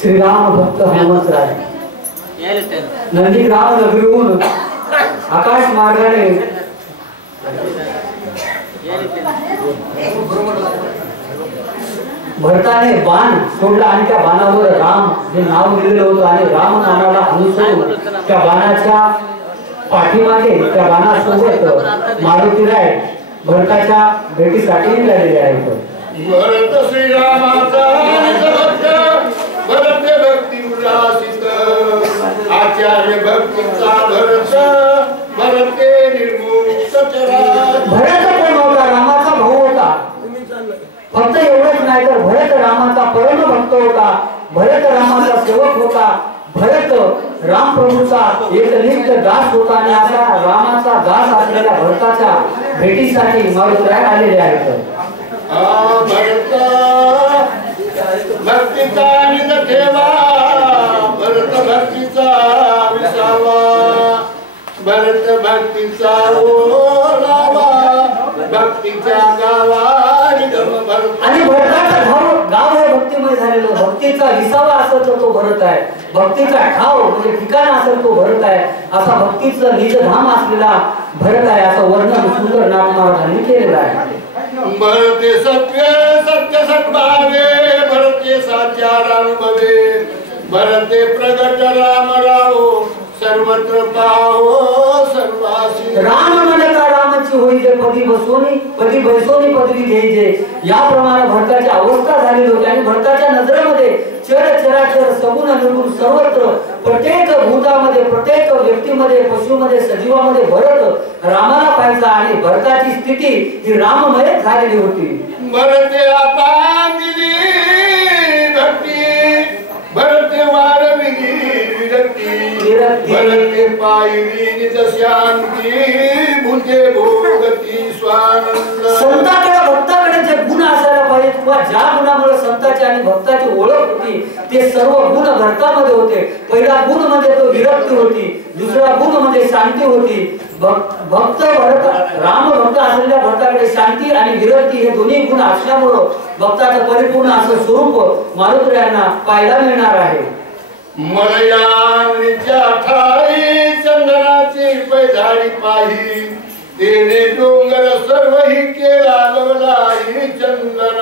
श्रीराम भक्त हनुमंतराय नंदीग्राम नगरीहून आकाश मार्गाने भरताने बाण सोडला आणि त्या बाणावर राम हे नाव लिहिलेलं होतं आणि राम नावाला अनुसरून त्या बाणाच्या पाठीमागे त्या बाणासोबत मारुतीराय भरताच्या भेटीसाठी निघालेले आहेत. भरत श्रीरामाचा भरत भक्ती उल्लासित आचार्य भक्तीचा भरत भरते निर्मुक्त चराचर. भरत कोण होता? रामाचा भाऊ होता. फक्त एवढंच नाही तर भरत रामाचा परम भक्त होता. भरत रामाचा सेवक होता. भरत रामप्रभूचा एकनिष्ठ दास होता आणि असा रामाचा दास असलेल्या भरताच्या भेटीसाठी मारुतीराय आलेले आहेत. भरत भक्तीचा निज ठेवा भरत भक्तीचा विसावा भरत भक्तीचा ओलावा भक्तीच्या गावा आणि भरताचं गाव हे भक्तिमय झालेलं. भक्तीचा विसावा असेल तर तो भरत आहे. भक्तीचा ठाव म्हणजे ठिकाण असेल तो भरत आहे. असा भक्तीचं निजधाम असलेला भरत आहे असं वर्णन सुंदर नाथ महाराजांनी केलेलं आहे. भरते सत्य सत्य सद्भावे भरते साचारानुभवे भरते प्रगट राम राहो सर्वत्र पाहो सर्वासी. राम म्हणता रामाची होई जे पदी बसोनी पदवी घ्यायचे याप्रमाणे भरताची अवस्था झालेली होती आणि भरताच्या नजरेमध्ये चर चराचर सगुण निर्गुण सर्वत्र प्रत्येक भूतामध्ये प्रत्येक व्यक्तीमध्ये पशुमध्ये सजीवामध्ये भरत रामाला पाहायचा आणि भरताची स्थिती ही राममय झालेली होती. भरते अपांगिनी भक्ती भरते वारविनी विरक्ती भरते पायरी निज शांती भुजे भोगती स्वानंद. संताकडे भक्ताकडे जे गुण असायला पाहिजे किंवा ज्या गुणामुळे संताची आणि भक्ताची ओळख होती ते सर्व गुण भरतामध्ये होते. पहिला गुण म्हणजे तो विरक्ती होती. दुसरा गुण म्हणजे शांती होती. भक्त भरत राम भक्त असलेल्या भक्ताकडे शांती आणि विरक्ती हे दोन्ही गुण असल्यामुळे भक्ताचं परिपूर्ण असं स्वरूप मारुतीरायांना पाहायला मिळणार आहे. मलयाच्या ठाई चंदनाची पैधाडी पाही तेने डोंगर सर्वही केला गवलाई चंदन.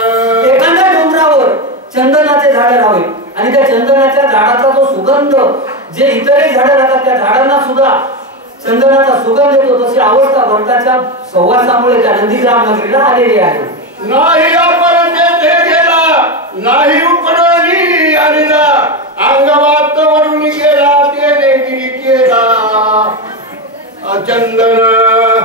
एखाद्या डोंगरावर चंदनाचे झाड लावे आणि त्या चंदनाच्या झाडाचा जो सुगंध जे इतरही झाडं राहतात त्या झाडांना सुद्धा चंदनाचा सुगंध येतो. तशी अवस्था भरताच्या सहवासामुळे त्या नंदीग्राम नगरीला आलेली आहे. नाही आपण तेथे गेला नाही उपडणी आलेला अंगवात वरून गेला तेने गिरी केला चंदन.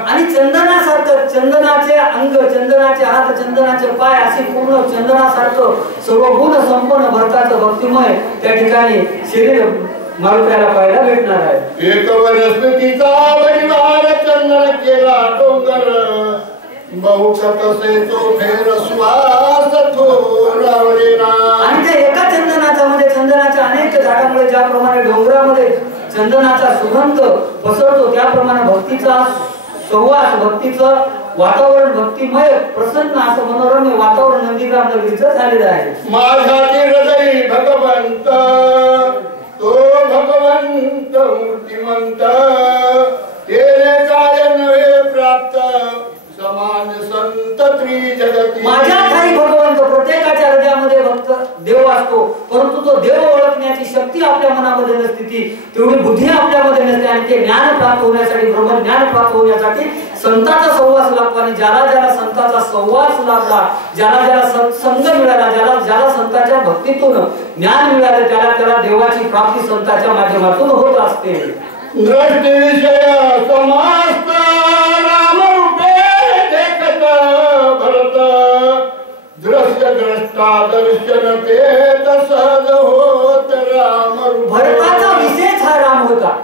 आणि चंदनासारखं चंदनाचे अंग चंदनाचे हात चंदनाचे पाय असे पूर्ण चंदनासारखं सर्व गुण संपन्न भरताचं भक्तिमय त्या ठिकाणी शरीर मारुतीला पाहायला भेटणार आहे. एक वनस्पतीचा परिवार चंदन केला डोंगर बहुकतसे तो फेर श्वास थोरावलेला. आणि ते एका चंदनाच्या मध्ये चंदनाच्या अनेक झाडामुळे ज्याप्रमाणे डोंगरामध्ये चंदनाचा सुगंध पसरतो त्याप्रमाणे भक्तीचा सहवास भक्तीचं वातावरण भक्तिमय प्रसन्न असं मनोरम्य वातावरण नंदीग्राम नगरीचं झालेलं आहे. माझा हृदय भगवंत तो भगवंत मूर्तिमंत तेरे काय नव्हे प्राप्त समान संत त्रिजगती. माझ्या ठाई भगवंत प्रत्येकाच्या हृदयामध्ये भक्त देव असतो परंतु तो देव ओळखण्याची शक्ती आपल्या मनामध्ये नसते. ती तेवढी बुद्धी आपल्यामध्ये नसते आणि ते ज्ञान प्राप्त होण्यासाठी ब्रह्म ज्ञान प्राप्त होण्यासाठी संतांचा सहवास लागतो. आणि ज्याला ज्याला संतांचा सहवास लाभला ज्याला ज्याला सत्संग मिळाला ज्याला संतांच्या भक्तीतून ज्ञान मिळालं त्याला त्याला देवाची प्राप्ती संतांच्या माध्यमातून होत असते. दृष्टी विषय समस्त राम रूपे देखत भरत दृश्य द्रष्टा दर्शन ते तसद होत राम. भरताचा विशेष हा राम होता.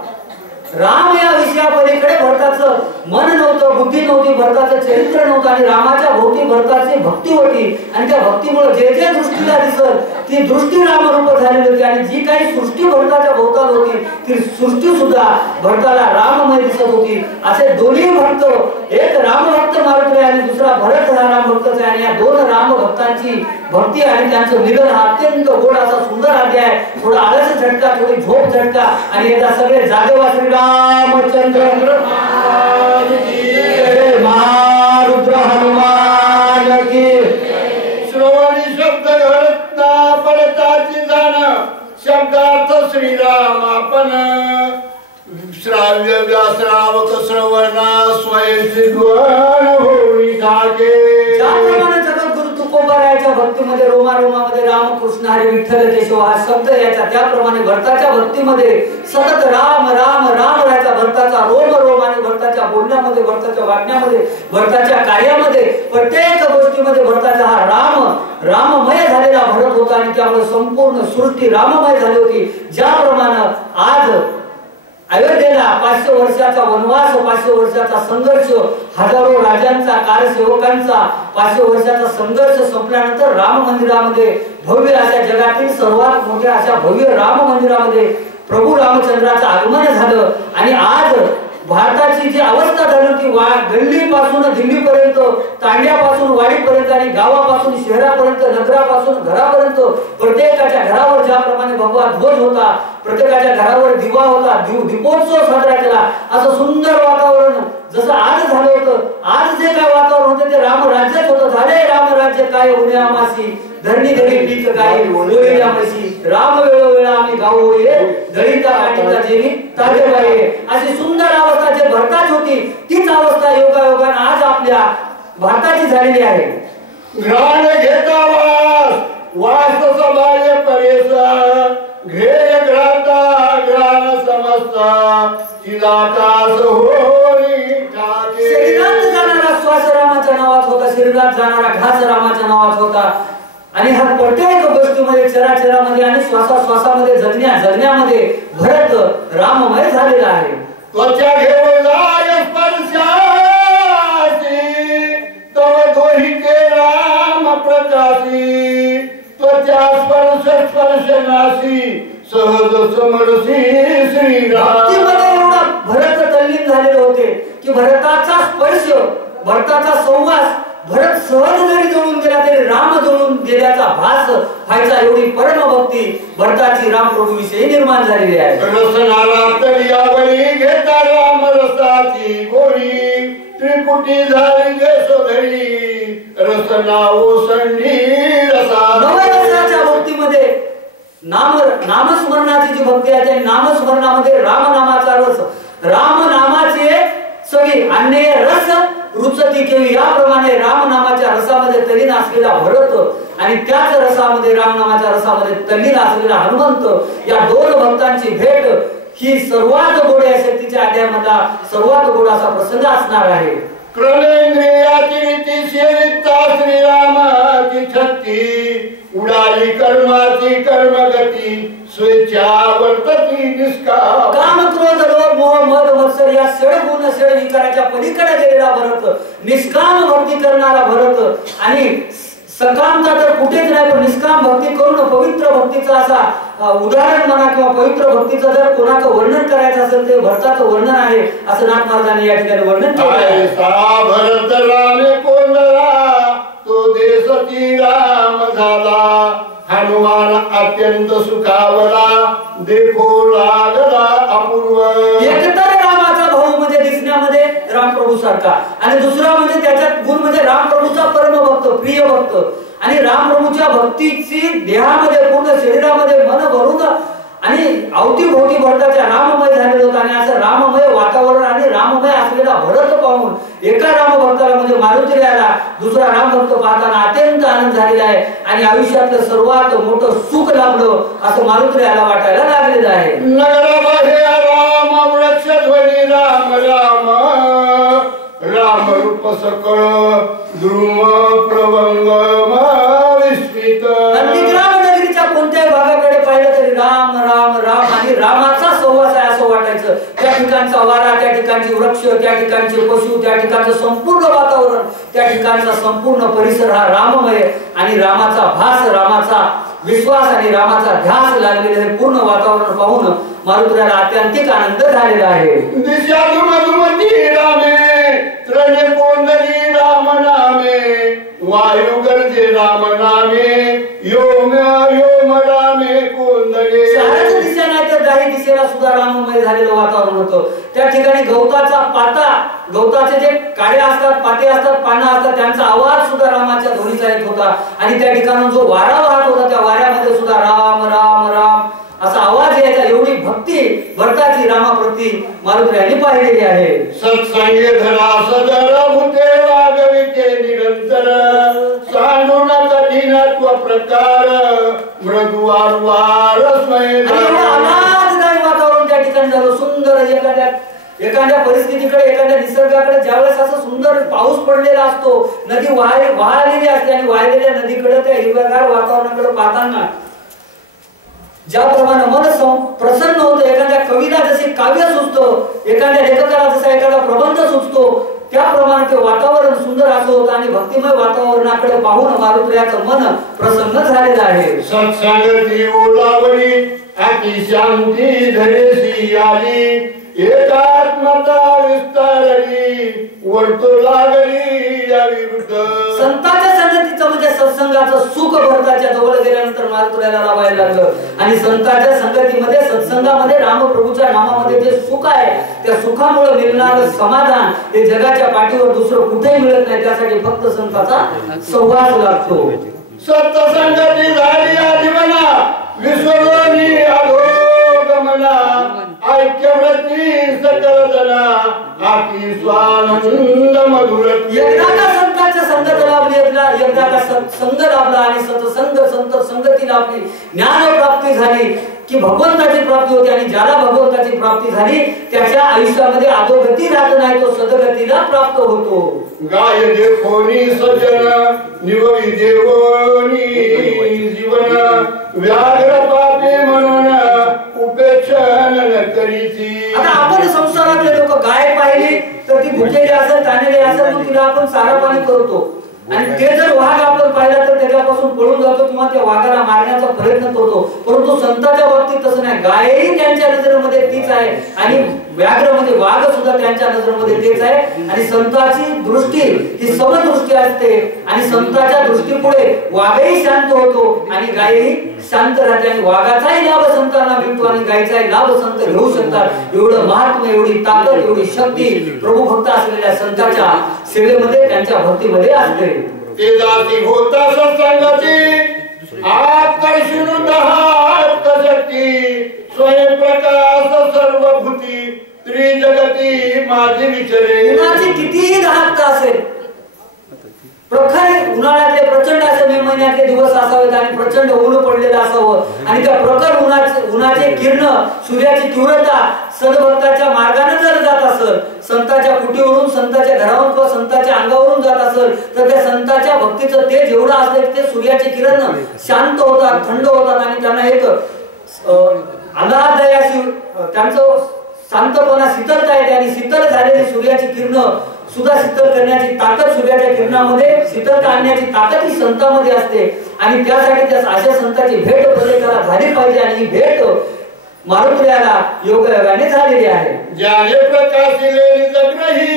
राम या विषया पलीकडे भरताचं मन नव्हतं, बुद्धी नव्हती, भरताचं चरित्र नव्हतं आणि रामाच्या भोवती भरताची भक्ती होती आणि त्या भक्तीमुळे जे जे दृष्टीला दिसत ती दृष्टी रामरूप झालेली होती आणि जी काही सृष्टी भरताच्या भोवताल होती ती सृष्टी सुद्धा भरताला राममय दिसत होती. असे दोन्ही भक्त, एक रामभक्त मारुती आणि दुसरा भरत हा राम भक्तच आहे आणि या दोन राम भक्तांची भक्ती आणि त्यांचं मिलन हा अत्यंत गोड असा सुंदर अध्याय. थोडा आळस झटका, थोडी झोप झटका आणि एकदा सगळे जागेवा श्री रामचंद्र महारुद्र हनुमान की. श्रवणी शब्द घडता पडताची जाण शब्दार्थ श्रीराम आपण श्राव्य व्यासरावक श्रवणा स्वयं सिद्ध्वन होई धागे. ज्याप्रमाणे जगद्गुरु तुकोबारायाच्या भक्तीमध्ये रोमारोमामध्ये रामकृष्ण हरी विठ्ठल केशव हा शब्द यायचा, त्याप्रमाणे भरताच्या भक्तीमध्ये सतत राम राम राम राहायचा. भरताचा रोम रोम आणि भरताच्या बोलण्यामध्ये, भरताच्या वागण्यामध्ये, भरताच्या कार्यामध्ये, प्रत्येक गोष्टीमध्ये भरताचा हा राम राममय झालेला भरत होता आणि त्यामुळे संपूर्ण सृष्टी राममय झाली होती. ज्याप्रमाणे आज अयोध्येला 500 वर्षाचा वनवास, 500 वर्षाचा संघर्ष, हजारो राजांचा, कारसेवकांचा 500 वर्षाचा संघर्ष संपल्यानंतर राम मंदिरामध्ये भव्य अशा जगातील सर्वात मोठ्या अशा भव्य राम मंदिरामध्ये प्रभू रामचंद्राचं आगमन झालं आणि आज भारताची जी अवस्था झाली होती, गल्लीपासून दिल्लीपर्यंत, तांड्यापासून वाडीपर्यंत आणि गावापासून शहरापर्यंत, नगरापासून घरापर्यंत प्रत्येकाच्या घरावर ज्याप्रमाणे भगवा ध्वज होता, प्रत्येकाच्या घरावर दिवा होता, दीपोत्सव साजरा केला, असं सुंदर वातावरण जसं आज झालं होतं. आज जे काय वातावरण होतं ते रामराज्यच होतं. झाले रामराज्य काय होणे आमासी, धरणी धरी पीक काय बोलिया म्हशी, राम वेळोवेळा आम्ही गाऊ ये, दळीता काठीचा जेवी ताजे बाई. अशी सुंदर अवस्था जे भरताच होती तीच अवस्था योगायोगाने आज आपल्या भारताची झालेली आहे. घ्राण घेता वास समाय परेसा घेय ग्राता ग्राण समस्ता तिलाकास होरी ठाके. शरीरात जाणारा श्वास रामाच्या नावात होता, शरीरात जाणारा घास रामाच्या नावात होता आणि हा प्रत्येक गोष्टीमध्ये चराचरामध्ये आणि श्वासाश्वासामध्ये जगण्यामध्ये भरत राममय झालेला आहे. त्वचा घेऊन जाय स्पर्शासी तव दोही के राम प्रकाशी त्वचा स्पर्श स्पर्शनासी सहज समरसी श्रीराम. भक्तीमध्ये एवढा भरत तल्लीन झालेले होते की भरताचा स्पर्श, भरताचा संवास भरत सहज जरी जळून गेला तरी राम जळून गेल्याचा भास व्हायचा. एवढी परमभक्ती भरताची रामप्रभू विषयी निर्माण झालेली आहे. रसनाला तरी आवडी घेता राम रसाची गोडी त्रिपुटी झाली यशोधरी रसना ओसंडी रसा. नवरसाच्या भक्तीमध्ये नामस्मरणाची जी भक्ती आहे त्या नामस्मरणामध्ये रामनामाचा रस, रामनामाचे सगळी अन्य रस रुचती केवी, याप्रमाणे रामनामाच्या रसामध्ये तल्लीन असलेला भरत आणि त्याच रसामध्ये रामनामाच्या रसामध्ये तल्लीन असलेला हनुमंत, या दोन भक्तांची भेट ही सर्वात गोड या शक्तीच्या अध्यायामधला सर्वात गोड असा प्रसंग असणार आहे. क्रमेंद्रियाची रीती सेविता श्रीरामाची छत्ती उडाली कर्माची कर्मगती स्वेच्छा वर्तती निष्काम. काम क्रोध लोभ मोह मद मत्सर या षड गुण षड विकाराच्या पलीकडे गेलेला भरत, निष्काम भक्ती करणारा भरत आणि सकामता तर कुठेच नाही पण निष्काम भक्ती करून पवित्र भक्तीचा असा उदाहरण म्हणा किंवा पवित्र भक्तीचं जर कोणाचं वर्णन करायचं असेल ते भरताचं वर्णन आहे असं नाथ महाराजांनी या ठिकाणी वर्णन केलं आहे. भरत रामे कोंडला तो देशची राम झाला हनुमान अत्यंत सुखावला देखो लागला अपूर्व. एकतर रामाचा भाऊ म्हणजे दिसण्यामध्ये रामप्रभू सारखा आणि दुसरा म्हणजे त्याच्यात गुण म्हणजे रामप्रभूचा परमभक्त प्रिय भक्त आणि रामप्रभूच्या भक्तीची देहामध्ये पूर्ण शरीरामध्ये मन भरून आणि अवतीभोवती भरताच्या राममय झालेलं होतं आणि असं राममय वातावरण आणि राममय असलेला भरत पाहून एका रामभक्ताला म्हणजे मारुती रायाला दुसरा रामभक्त पाहताना अत्यंत आनंद झालेला आहे आणि आयुष्यातलं सर्वात मोठं सुख लाभलं असं मारुती रायाला वाटायला लागलेलं आहे. नगराबाहेर राम वृक्षध्वनी राम राम राम रूप सकळ द्रुम प्रवंग विस्मित. नंदीग्राम नगरीच्या कोणत्याही भागाकडे पाहिलं तरी राम राम राम आणि रामाचा सहवास आहे असं वाटायचं. त्या ठिकाणी ठिकाणचा वारा, त्या ठिकाणचे वृक्ष, त्या ठिकाणचे पशु, त्या ठिकाणचं संपूर्ण वातावरण, त्या ठिकाणचा संपूर्ण परिसर हा राममय आणि रामाचा भास, रामाचा विश्वास आणि रामाचा ध्यास लागलेले हे पूर्ण वातावरण पाहून मारुतीला अत्यंतिक आनंद झालेला आहे. दिशा मधुमती रामे त्रणे कोंदरी राम नामे वायू गरजे राम नामे योम योम रामे कोंदरे. शहराच्या दिशा नाही तर दाही दिशेला सुद्धा राममय झालेलं वातावरण होतं. त्या ठिकाणी गवताचा पाता, गवताचे जे काळे असतात, पाते असतात, पानं असतात, त्यांचा आवाज सुद्धा रामाच्या ध्वनीचा येत होता. आणि त्या ठिकाणी जो वारा वाहत होता त्या वाऱ्यामध्ये सुद्धा राम राम राम असा आवाज यायचा. एवढी भक्ती भरताची रामाप्रती मारुती पाहिलेली आहे. सत्संगे धरा सदर भूते वागविते निरंतर सांडून कठीणत्व प्रकार मृदुवार वारस्मय. आनंददायी वातावरण त्या ठिकाणी झालं. सुंदर एखाद्या परिस्थितीकडे, एखाद्या निसर्गाकडे ज्यावेळेस असं सुंदर पाऊस पडलेला असतो, नदी वाहलेली असते आणि वाहलेल्या नदीकडे त्या हिरव्यागार वातावरणाकडे पाहताना ज्याप्रमाणे मन प्रसन्न होतं, एखाद्या कवीला जसे काव्य सुचतं, एखाद्या लेखकाला जसा एखादा प्रबंध सुचतो, त्याप्रमाणे ते वातावरण सुंदर असं होतं. आणि भक्तिमय वातावरणाकडे पाहून मारुतीचं मन प्रसन्न झालेलं आहे. सत्संगती ओलावली अति शांती धरेशी आली एकात्मता विस्तारली वर्तु लागली या विरुद्ध. संतांच्या संगतीचं म्हणजे सत्संगाचं सुख भरताच्या जवळ गेल्यानंतर मारुतीला लावायला लागलं. आणि संतांच्या संगतीमध्ये, सत्संगामध्ये रामप्रभूच्या नामामध्ये जे सुख आहे, त्या सुखामुळे मिळणारं समाधान हे जगाच्या पाठीवर दुसरं कुठेही मिळत नाही. त्यासाठी फक्त संतांचा सहवास लागतो. सत्संगती झाली आजीवना विश्वरोनी अधोगमना ऐक्यव्रती सकल जना आकी स्वानंद मधुर. एकदा का संतांच्या संगत लाभली, एकदा का संग लाभला आणि सत्संग संत संगती लाभली, ज्ञान प्राप्ती झाली की भगवंताची प्राप्ती होते. आणि ज्याला भगवंताची प्राप्ती झाली त्याच्या आयुष्यामध्ये अधोगती राहत नाही, तो सद्गतीला प्राप्त होतो. गाय देखोनी सजन निवई देवनी जीवन व्याघ्र पापी म्हणून उपेक्षण न करीती. आता आपण संसारातले लोक गाय पाहिली तर ती भुकेली असेल, ताणलेली असेल, मग तिला आपण चारा पाणी करतो. आणि ते जर वाघ आपण पाहिला तर त्याच्यापासून पळून जातो किंवा त्या वाघाला मारण्याचा प्रयत्न करतो. परंतु संतांच्या बाबतीत तसं नाही. गायही त्यांच्या नजरेमध्ये तीच आहे आणि व्याघ्रमध्ये वाघ सुद्धा त्यांच्या नजरेमध्ये तेच आहे. आणि संतांची दृष्टी ही समदृष्टी असते आणि संतांच्या दृष्टीपुढे वाघही शांत होतो आणि गायही शांत राहते. आणि वाघाचाही लाभ संतांना मिळतो आणि गायीचाही लाभ संत घेऊ शकतात. एवढं महात्म्य, एवढी ताकद, एवढी शक्ती प्रभू भक्त असलेल्या संतांच्या सेवेमध्ये, त्यांच्या भक्तीमध्ये असते. ते जाती होता सत्संगाची आकर्षण दहात शक्ती स्वयंप्रकाश सर्वभूती त्रिजगती माझी विचरे. उन्हाची कितीही दहाकता असेल, प्रखर उन्हाळ्यातले प्रचंड असे मे महिन्यातले दिवस असावेत आणि प्रचंड ऊन पडलेलं असावं आणि त्या प्रखर उन्हाचे किरण, सूर्याची तीव्रता सद्भक्ताच्या मार्गाने जर जात असेल, संतांच्या कुटीवरून, संतांच्या घरावरून किंवा संतांच्या अंगावरून जात असेल, तर त्या संतांच्या भक्तीचं तेज एवढं असतं की ते सूर्याचे किरण शांत होतात, थंड होतात आणि त्यांना एक आल्हाददायी अशी त्यांचं शांतपणा, शीतलता येते. आणि शीतल झालेली सूर्याची किरण सुद्धा शीतल करण्याची ताकद, सूर्याच्या किरणामध्ये शीतलता आणण्याची ताकद ही संतांमध्ये असते. आणि त्यासाठी त्या अशा संतांची भेट प्रत्येकाला झाली पाहिजे. आणि ही भेट मारुतीला योगायोगाने झालेली आहे. ज्याने प्रकाशिले जगही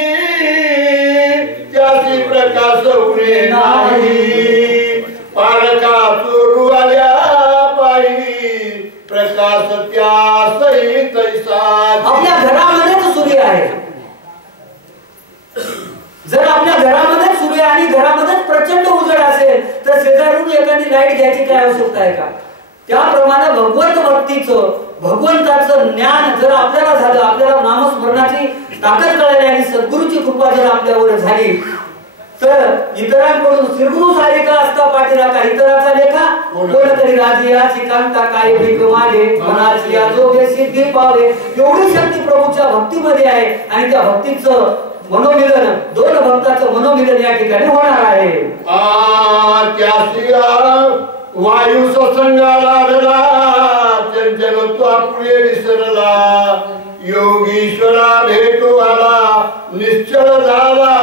त्याची प्रकाश उरे नाही पारका चोरू आल्या पायी प्रकाश त्यासही तैसा. आपल्या घरामध्येच सूर्य आहे. जर आपल्या घरामध्ये सूर्य आणि घरामध्येच प्रचंड उजेड असेल तर शेजारून एखादी लाईट घ्यायची काय आवश्यकता आहे का? त्याप्रमाणे भगवंत भक्तीचं, भगवंताचं ज्ञान जर आपल्याला झालं, आपल्याला नामस्मरणाची ताकद कळाली आणि सद्गुरूची कृपा जर आपल्यावर झाली तर इतरांकडून श्रीगुरु सारिका असता पाठीराखा इतराचा लेखा कोणतरी राजियाची कांता काय भीक मागे मनाची आजोगे सिद्धी पावे. एवढी शक्ती प्रभूच्या भक्तीमध्ये आहे आणि त्या भक्तीचं मनोमिलन, दोन भक्ताचं मनोमिलन या ठिकाणी होणार आहे. वायू सत्संगाला चंचल पुढे विसरला योगीश्वरा भेटू आला निश्चल झाला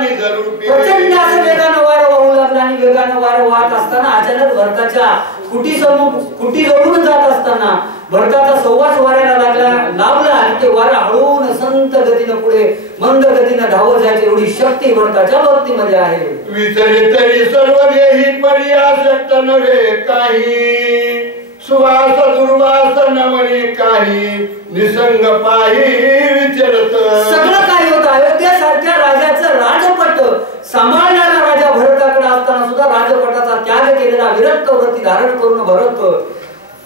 निजरूपी. प्रचंड असं वेगानं वारं वाहू लागलं आणि वेगानं वारं वाहत असताना अचानक भरताच्या कुटी जोडून जात असताना भरताचा सहवास वाऱ्याला लावला आणि ते वारा हळून संत गतीनं पुढे मंद गतीनं धावत जायची एवढी शक्ती भरताच्या भक्तीमध्ये आहे. विचरे तरी सर्व देही पर्याशक्त नव्हे काही सुवास दुर्वास नमणे काही निसंग पाही विचरत. सगळं काही होतं. अयोध्येसारख्या राजाचं राजपट सांभाळणारा राजा भरताकडे असताना सुद्धा राजपटाचा त्याग केलेला विरक्त वृत्ती धारण करून भरत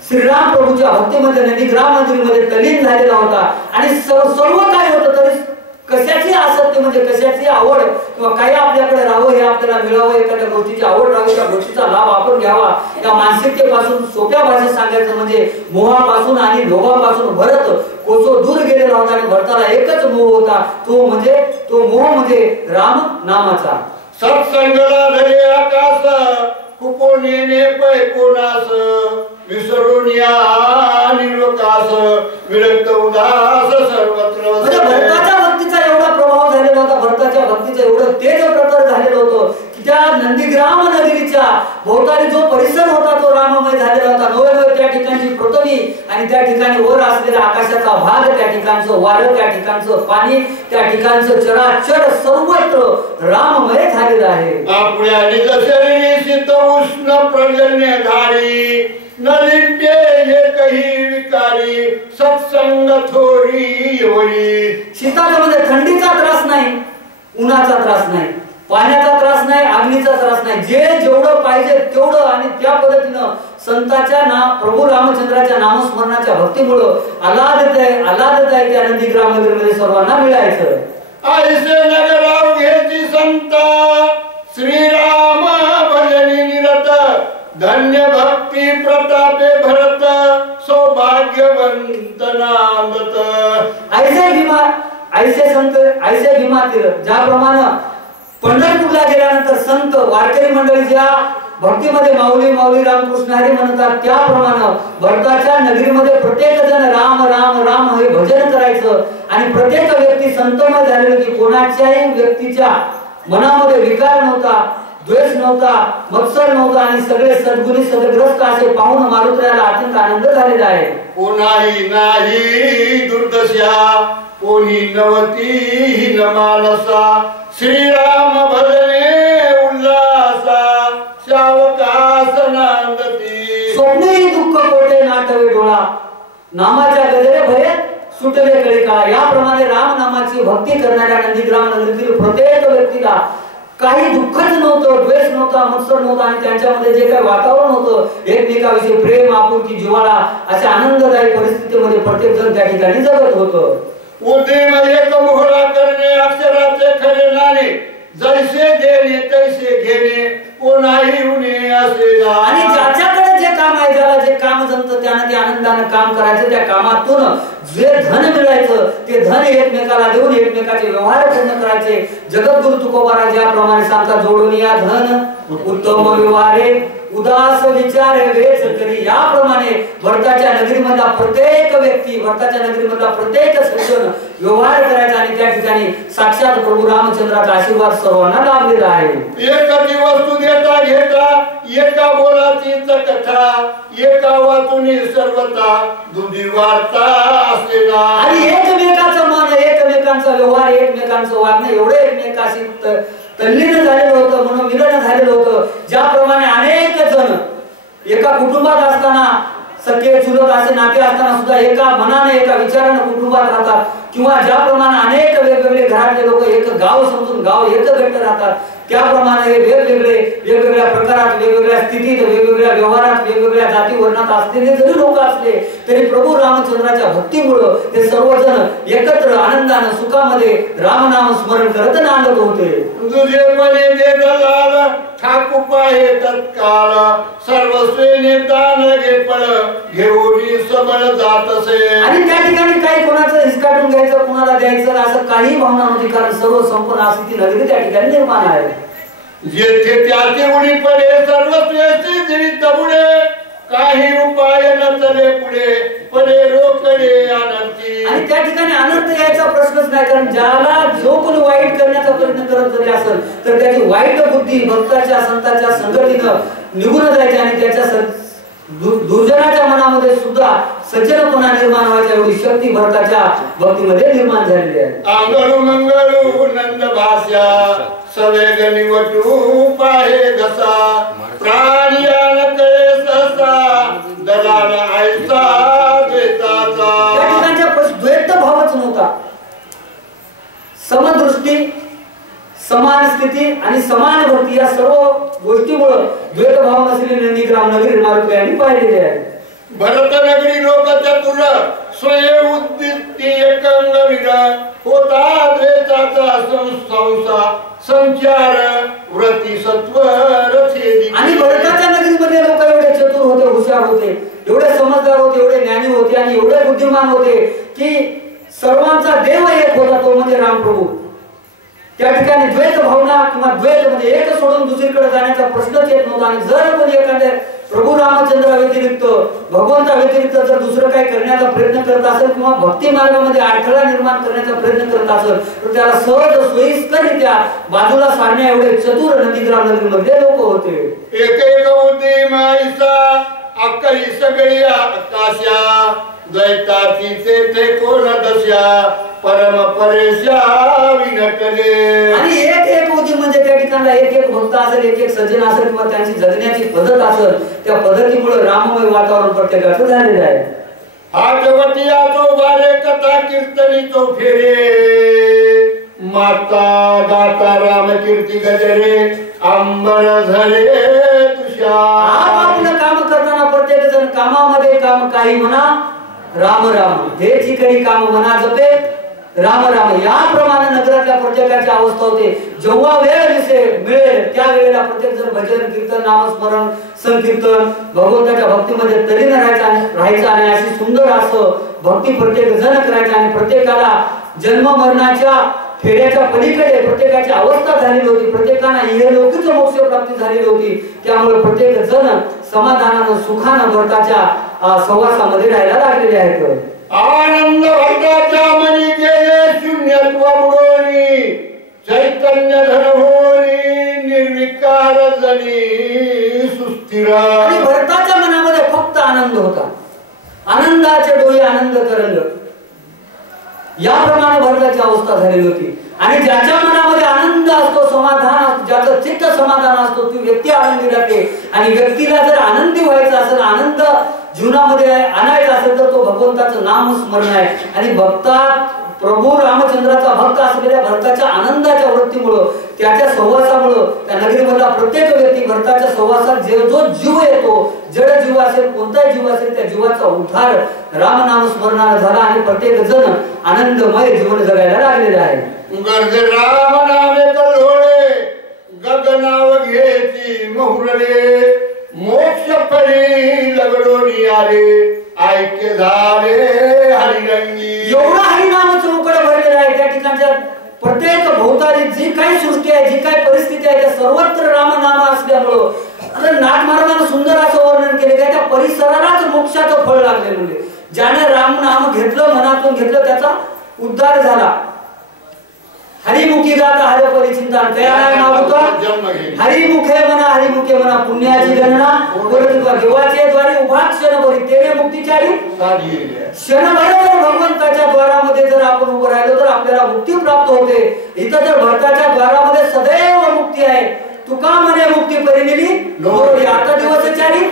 श्रीराम प्रभूच्या भक्तीमध्ये नंदीग्राम मंदिरमध्ये तल्लीन झालेला होता. आणि सर्व काय होतं तरी कशाची आसक्ती म्हणजे कशाची आवड किंवा काही आपल्याकडे राहावं हे आपल्याला मिळावं एखाद्या गोष्टीची आवड राहावी त्या गोष्टीचा लाभ आपण घ्यावा या मानसिकतेपासून सोप्या भाषेत सांगायचं म्हणजे मोहापासून आणि लोभापासून भरत कोसो दूर गेलेला होता. आणि भरताला एकच मोह होता तो मोह म्हणजे राम नामाचा. सत्संगला धरे आकाश कुपोनेने पै कोणास विसरून या निर्वकास विरक्त उदास सर्वत्र. म्हणजे भरताच्या भक्तीचा एवढा प्रभाव झालेला होता भरताच्या भक्तीचं एवढं तेज प्रकट झालेलं होतं की त्या नंदीग्राम नगरीच्या भोवताली जो परिसर होता तो राममय झालेला होता. नवे त्या ठिकाणची पृथ्वी आणि त्या ठिकाणी वर असलेला आकाशाचा भाग त्या ठिकाणचं वारं त्या ठिकाणचं पाणी त्या ठिकाणचं चराचर सर्वत्र राममय झालेलं आहे. आपल्या निज शरीरी शीत उष्ण प्रजन्य धारी न लिप्ये एकही विकारी सत्संग थोरी होई. शीताच्या मध्ये थंडीचा त्रास नाही उन्हाचा त्रास नाही पाण्याचा त्रास नाही अग्नीचा त्रास नाही जे जेवढं पाहिजे तेवढं आणि त्या पद्धतीनं संताच्या प्रभू रामचंद्राच्या नामस्मरणाच्या भक्तीमुळं आल्हाददायी त्या नंदीग्राम नगरीमध्ये सर्वांना मिळायचं. ऐसे नगराव घेती संता श्रीराम भजनी निरत धन्य भक्ती प्रतापे भरत सौभाग्यवंत नांदत. ऐसे संत ऐसे भीमातील ज्याप्रमाणे पंढरपूरला गेल्यानंतर संत वारकरी मंडळी ज्या भक्तीमध्ये माऊली माऊली रामकृष्ण हरी म्हणतात त्याप्रमाणे भरताच्या नगरीमध्ये प्रत्येक जण राम राम राम हे भजन करायचं. आणि प्रत्येक व्यक्ती संतमय झालेली होती. कोणाच्याही व्यक्तीच्या मनामध्ये विकार नव्हता द्वेष नव्हता मत्सर नव्हता आणि सगळे सद्गुणी सदग्रस्त असे पाहून मारुतीला अत्यंत आनंद झालेला आहे. कोणाही नाही दुर्दशा कोणी नवती न मानसा श्रीराम भजने उल्लासा शावकास नांदती. स्वप्नेही दुःख कोटे नाटवे डोळा नामाच्या गजरे भये सुटले कळिका. याप्रमाणे राम नामाची भक्ती करणाऱ्या नंदीग्राम नगरीतील प्रत्येक व्यक्तीला काही दुःखच नव्हतं द्वेष नव्हता मत्सर नव्हता आणि त्यांच्यामध्ये जे काही वातावरण होतं एकमेकाविषयी प्रेम आपुलकी जिव्हाळा अशा आनंददायी परिस्थितीमध्ये प्रत्येक जण त्या ठिकाणी जगत होतं. उद्यम एक मोहरा करणे अक्षराचे खरे नाणे जैसे देणे तैसे घेणे कोणाही उणे असेला. आणि ज्याच्याकडे जे काम आहे ज्याला जे काम जमतं त्यानं ते आनंदानं काम करायचं. त्या कामातून जे धन मिळायचं ते धन एकमेकाला देऊन एकमेकाचे व्यवहार पूर्ण करायचे. जगद्गुरु तुकोबारा ज्याप्रमाणे सांगतात जोडून या धन उत्तम व्यवहारे उदास विचार वेच करी. याप्रमाणे भरताच्या नगरीमधला प्रत्येक व्यक्ती भरताच्या नगरीमधला प्रत्येक सज्जन व्यवहार करायचा आणि त्या ठिकाणी साक्षात प्रभू रामचंद्राचा आशीर्वाद सर्वांना लाभलेला आहे. एकाची वस्तू देता घेता एका बोलाचीच कथा एका वाचूनी सर्वता दुधी वार्ता असलेला. आणि एकमेकाचं मन एकमेकांचा व्यवहार एकमेकांचं वागणं एवढे एकमेकाशी तल्लीन झालेलं होतं म्हणून विलीन झालेलं होतं. ज्याप्रमाणे अनेक जण एका कुटुंबात असताना सख्खे चुलत असे नाते असताना सुद्धा एका मनाने एका विचाराने कुटुंबात राहतात किंवा ज्याप्रमाणे अनेक वेगवेगळे घरातले लोक एक गाव समजून गाव एक घट्ट राहतात त्याप्रमाणे वेगवेगळ्या प्रकारात वेगवेगळ्या स्थितीत वेगवेगळ्या व्यवहारात वेगवेगळ्या जाती वर्णात असलेले जरी लोक असले तरी प्रभू रामचंद्राच्या भक्तीमुळे ते सर्वजण एकत्र आनंदाने सुखामध्ये रामनाम स्मरण करत नांदत होते. तुझे मने देदलाल ठाकू पाहे तत्काळ सर्वस्वेने दान घे पळ घेऊनी सबळ जातसे. आणि त्या ठिकाणी काही कोणाचं हिसकाटून घ्यायचं कोणाला द्यायचं असं काही भावना नव्हती कारण सर्व संपूर्ण अशी ती नगरी त्या ठिकाणी निर्माण आहे. जेथे त्याचे उडी पडे सर्वस्वेची दिली तबुडे काही उपाय नसले पुढे पडे रोकडे अनंती. आणि त्या ठिकाणी अनंत यायचा प्रश्नच नाही, कारण ज्याला जो कोणी वाईट करण्याचा प्रयत्न करत जरी असेल तर त्याची वाईट बुद्धी भक्ताच्या संतांच्या संगतीनं निघून जायची आणि त्याच्या दुर्जनाच्या मनामध्ये सुद्धा सज्जनपणा निर्माण व्हायचा एवढी शक्ती भक्ताच्या भक्तीमध्ये निर्माण झालेली आहे. अंगळू मंगळू नंद भाषा सवेग निवटू पाहे घसा प्राणियान कळे सहसा दलाल ऐसा द्वैताचा. त्या ठिकाणच्या द्वैत भावच नव्हता. समदृष्टी, समान स्थिती आणि समान भक्ती या सर्व गोष्टीमुळे द्वैत भाव नसलेली नंदीग्राम नगरी मारुती यांनी पाहिलेली आहे. भरत नगरी लोक चतुर स्वयं उद्दिष्टी एकंगवीर होता द्वैताचा संसा संचार व्रती सत्व रथेदी. आणि भरताच्या नगरीमध्ये लोक एवढे चतुर होते, हुशार होते, एवढे समजदार होते, एवढे ज्ञानी होते आणि एवढे बुद्धिमान होते की सर्वांचा देव एक होता, तो म्हणजे रामप्रभू. त्या ठिकाणी द्वैत भावना किंवा द्वैत म्हणजे एक सोडून दुसरीकडे जाण्याचा प्रश्नच येत नव्हता. आणि जर कोणी एखाद्या प्रभू रामचंद्रा व्यतिरिक्त भगवंता व्यतिरिक्त जर दुसरं काही करण्याचा प्रयत्न करत असेल किंवा भक्ती मार्गामध्ये अडथळा निर्माण करण्याचा प्रयत्न करत असेल तर त्याला सहज सोयीस्कररित्या बाजूला सारण्या एवढे चतुर नंदीग्राम नगरीमध्ये लोक होते. एक एक उद्दी माईसा अक्कली सगळी आकाशा द्वैताची ते कोण दशा परम परेशा विनटले. आणि एक एक उदी म्हणजे त्या ठिकाणी एक एक भक्त असेल, एक एक सज्जन असेल किंवा त्यांची जगण्याची पद्धत असेल, त्या पद्धतीमुळे राममय वातावरण प्रत्येकाचं झालेलं आहे. आठवती आतो बारे कथा कीर्तनी तो फेरे माता गाता राम कीर्ती गजरे अंबर झाले तुषार. आपलं काम करताना प्रत्येक जण कामामध्ये काम काही म्हणा राम राम, हे ठिकाणी काम म्हणा जपे राम राम. याप्रमाणे नगरातल्या प्रत्येकाची अवस्था होते. जेव्हा वेळ मिळेल त्या वेळेला प्रत्येक जण भजन कीर्तन नामस्मरण संकीर्तन भगवंताच्या भक्तीमध्ये तल्लीन राहायचं आणि अशी सुंदर असं भक्ती प्रत्येक जण करायचं. आणि प्रत्येकाला जन्म मरणाच्या फेऱ्याच्या पलीकडे प्रत्येकाची अवस्था झालेली होती. प्रत्येकाला इहलौकिक मोक्ष प्राप्ती झालेली होती. त्यामुळे प्रत्येक जण समाधानानं सुखानं भरताच्या सहवासामध्ये राहायला लागलेले आहेत. आनंद भक्ताच्या मनी गेले शून्यत्व बुडोनी चैतन्य धन होनी निर्विकार जनी सुस्थिर. आणि भरताच्या मनामध्ये फक्त आनंद होता. आनंदाचे डोळे आनंद तरंग याप्रमाणे भरताची अवस्था झालेली होती. आणि ज्याच्या मनामध्ये आनंद असतो, समाधान असतो, ज्याचं चित्त समाधान असतो ती व्यक्ती आनंदी राहते. आणि व्यक्तीला जर आनंदी व्हायचं असेल, आनंद जीवनामध्ये आणायचा असेल तर तो भगवंताचं नाम स्मरण आहे. आणि भक्तात प्रभू रामचंद्राचा भक्त असलेल्या भरताच्या आनंदाच्या वृत्तीमुळं त्याच्या सहवासामुळं त्या नगरीमधला प्रत्येक व्यक्ती भरताच्या सहवासात जो जीव येतो, जड जीव असेल कोणताही जीव असेल त्या जीवाचा उद्धार रामनाम स्मरणाने झाला आणि प्रत्येक जण आनंदमय जीवन जगायला लागलेले आहे. गरज राम नामे कल्होळे गगनाव घेती महुरले मोक्ष फळी लगडोनी आले ऐक्य झाले हरिरंगी. एवढा हरिनाम चौकड भरलेला आहे. त्या ठिकाणच्या प्रत्येक भोवताली जी काही सृष्टी आहे, जी काही परिस्थिती आहे, त्या सर्वत्र रामनाम असल्यामुळं आता नाथ महाराजांना सुंदर असं वर्णन केले काय त्या परिसरालाच मोक्षाचं फळ लागले. म्हणजे ज्याने राम नाम घेतलं, मनातून घेतलं, त्याचा उद्धार झाला. हरिमुखी गाता हर परिचिंतन कयाला नाव होतं हरिमुखे म्हणा पुण्याची गणना देवाचे द्वारे उभा क्षणभरी तेने मुक्तीचारी क्षणभर जर भगवंताच्या द्वारामध्ये जर आपण उभं राहिलो तर आपल्याला मुक्ती प्राप्त होते. इथं जर भरताच्या द्वारामध्ये सदैव मुक्ती आहे. तुका म्हणे मुक्ती परिनिली नोरी आता दिवसचारी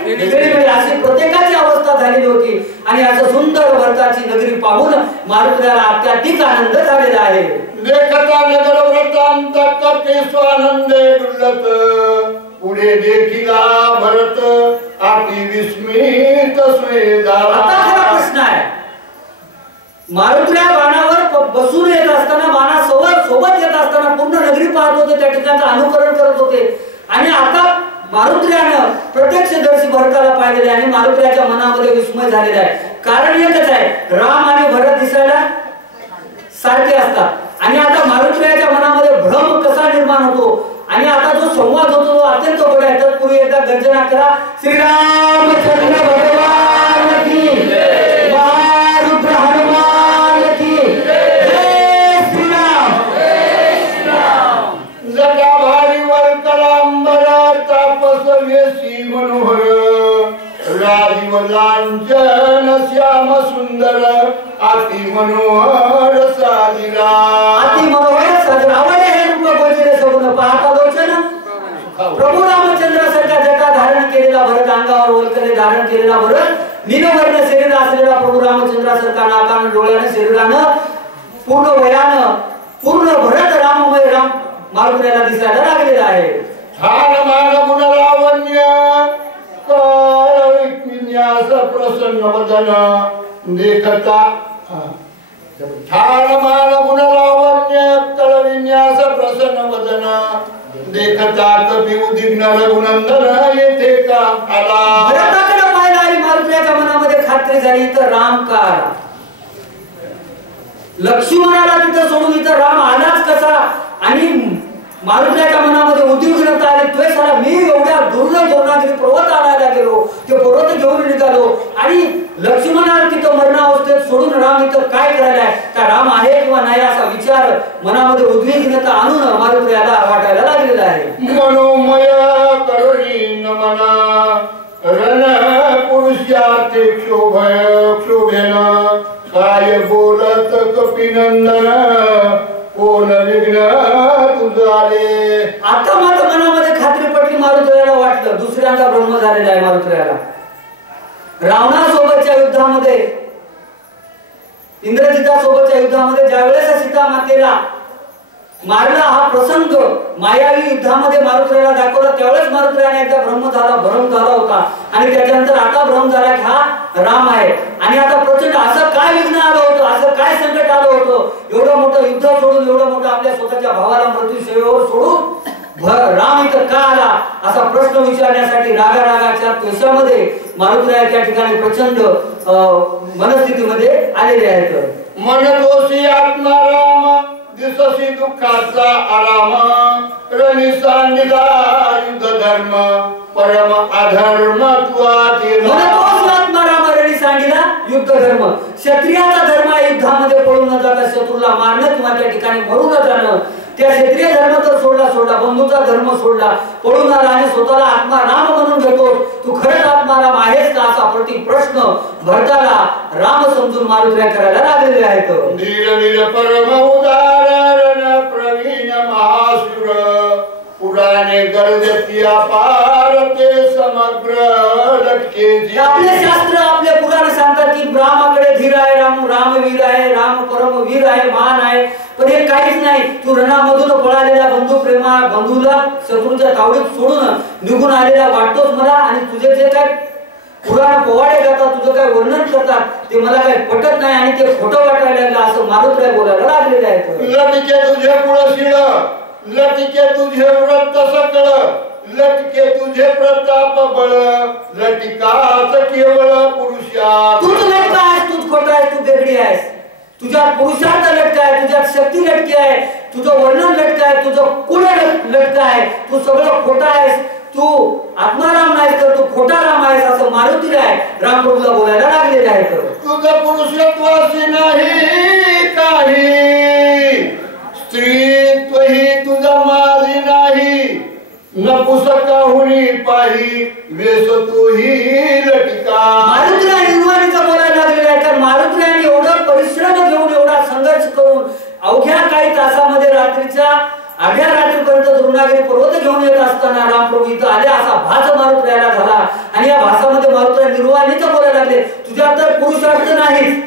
अशी प्रत्येकाची अवस्था झालेली होती. आणि असं सुंदर भरताची नगरी पाहून मारुतीला अत्याधिक आनंद झालेला आहे. देखता नगर व्रतांत कटे स्वानंदे डुलत पुढे देखिला भरत अति विस्मित स्वेदाला. आता खरा प्रश्न आहे, मारुतीला बाणावर बसून येत असताना सोबत येत असताना पूर्ण नगरी पाहत होते, त्या ठिकाणचं अनुकरण करत होते. आणि आता मारुतीनं प्रत्यक्षदर्शी भरताला पाहिलेले आणि मारुतीच्या मनामध्ये विस्मय झालेला आहे. कारण एकच आहे, राम आणि भरत दिसायला सारखे असतात आणि आता मारुतीच्या मनामध्ये भ्रम कसा निर्माण होतो आणि आता जो संवाद होतो तो अत्यंत गोड आहे. जाण्यापूर्वी एकदा गर्जना करा, श्रीरामचंद्र भगवान की जय, महारुद्र हनुमान की जय, श्रीराम जय श्रीराम. जटाभारीवर कलांबरा तापस वेशी मनोहर, राजीव लांछन श्याम सुंदर, अति मनोहर साजिरा. अति मनोहर साजिरा. आवडे हे रूप गोचरे सगुण पाहता लोचन. प्रभू रामचंद्रासारखा जटा धारण केलेला भरत, अंगावर वल्कले धारण केलेला भरत, नीलवर्ण शरीर असलेला प्रभू रामचंद्रासारखा नाकानं डोळ्यानं शरीरानं पूर्ण वयानं पूर्ण भरत राममय राम मारुतीला दिसायला लागलेला आहे. छान मान गुण लावण्य काळ विन्यास प्रसन्न वदन देखता. छान मान गुण लावण्य काळ विन्यास प्रसन्न वदन देखता कपी उदिग्न रघुनंदन येथे का आला. भरताकडे पाहिला आणि मारुतीच्या मनामध्ये खात्री झाली तर राम का आला. लक्ष्मणाला तिथं सोडून इथं राम आलाच कसा. आणि मारुतीच्या मनामध्ये उद्विग्नता आली. तो साला मी एवढ्या दुर्लभ धोरणाकडे पर्वत आणायला गेलो, ते पर्वत घेऊन निघालो आणि लक्ष्मणाला तिथं मरणावस्थेत सोडून राम इथं काय करायलाय, का राम आहे किंवा नाही असा विचार मनामध्ये उद्विग्नता आणून मारुतीला वाटायला लागलेला आहे. मनोमय करुणी नमना रण पुरुषार्थे क्षोभेन काय बोलत कपिनंदन कोण विघ्न तुझाले. आता मात्र मनामध्ये खात्री पटली. मारुतीला वाटलं दुसऱ्यांदा ब्रह्म झालेला आहे. मारुतीला रावणासोबतच्या युद्धामध्ये, इंद्रजितासोबतच्या युद्धामध्ये ज्यावेळेस सीता मातेला मारला हा प्रसंग मायावी युद्धामध्ये मारुतीला दाखवला, त्यावेळेस मारुतीला एकदा भ्रम झाला होता. आणि त्याच्यानंतर आता भ्रम झाला की हा राम आहे. आणि आता प्रचंड असं काय विघ्न आलं होतं, असं काय संकट आलं होतं, एवढं मोठं युद्ध सोडून, एवढं मोठं आपल्या स्वतःच्या भावाला मृत्यू सेवेवर सोडून राम इथं का आला असा प्रश्न विचारण्यासाठी रागाच्या त्वेषामध्ये मारुतीला त्या ठिकाणी प्रचंड मनस्थितीमध्ये आलेले आहेत. मनतोषी आत्मा राम दिससी दुःखाचा आराम, रणी सांगितला युद्ध धर्म परम अधर्म तुआ केला. मनतोषी आत्मा राम रणी सांगितला युद्ध धर्म. क्षत्रियाचा धर्म आहे युद्धामध्ये पळून न जाता शत्रूला मारणं किंवा त्या ठिकाणी मरून न जाणं. त्या क्षत्रिय धर्म तर सोडला, बंधूचा धर्म सोडला, पळून आला आणि स्वतःला आत्मा राम म्हणून घेतो. तू खरंच आत्मा राम आहेस का असा प्रति प्रश्न भरताला राम समजून मारुतीला करायला लागलेले आहेत. धीर परम उदाहरण प्रवीण महासुर, पुराणे गरजती अपार ते समग्र लटके. आपले शास्त्र आपले पुराण सांगतात की रामाकडे धीर आहे, रामवीर आहे, राम परमवीर आहे, महान आहे. पण हे काहीच नाही. तू रणामधून पळालेला बंधूला शत्रूच्या तावडीत सोडून निघून आलेला वाटतोच मला. आणि तुझे जे काय पुराण पोवाडे करतात, तुझं काय वर्णन करतात ते मला काय पटत नाही आणि ते खोटं वाटायला लागलं असं मारुतीला बोलायला लागलेले आहेत. लटके तुझे पुळशीळ, लटके तुझे व्रत सकळ, लटके तुझे प्रताप बळ, लटिकाच केवळ पुरुषा. तूच लटका आहेस, तूच खोटा आहेस, तू वेगळी आहेस. तुझ्या पुरुषार्थ लटका आहे, तुझ्यात शक्ती लटकी आहे, तुझं वर्णन लटका आहे, तुझं कुळ लटका आहे. तू सगळं खोटा आहेस, तू आत्माराम नाहीस तर तू खोटा राम आहेस असं मारुतीला आहे राम प्रभूला बोलायला लागलेले आहेत. तुझं पुरुषत्वाशी नाही काही, स्त्रीत्व ही तुझा माझी नाही, नपुसका होणी पाही वेस तूही लटका. मारुतीला निर्वाणीचं बोलायला लागलेलं आहे. कारण मारुतीला एवढं परिश्रम घेऊन, एवढा संघर्ष करून अवघ्या काही तासामध्ये रात्रीच्या अर्ध्या रात्रीपर्यंत द्रोणागिरी पर्वत घेऊन येत असताना रामप्रभू इथं आले असा भास मारुतीला झाला. आणि या भासामध्ये मारुतीला निर्वाणीचं बोलायला लागले. तुझ्यात तर पुरुषार्थ नाहीच.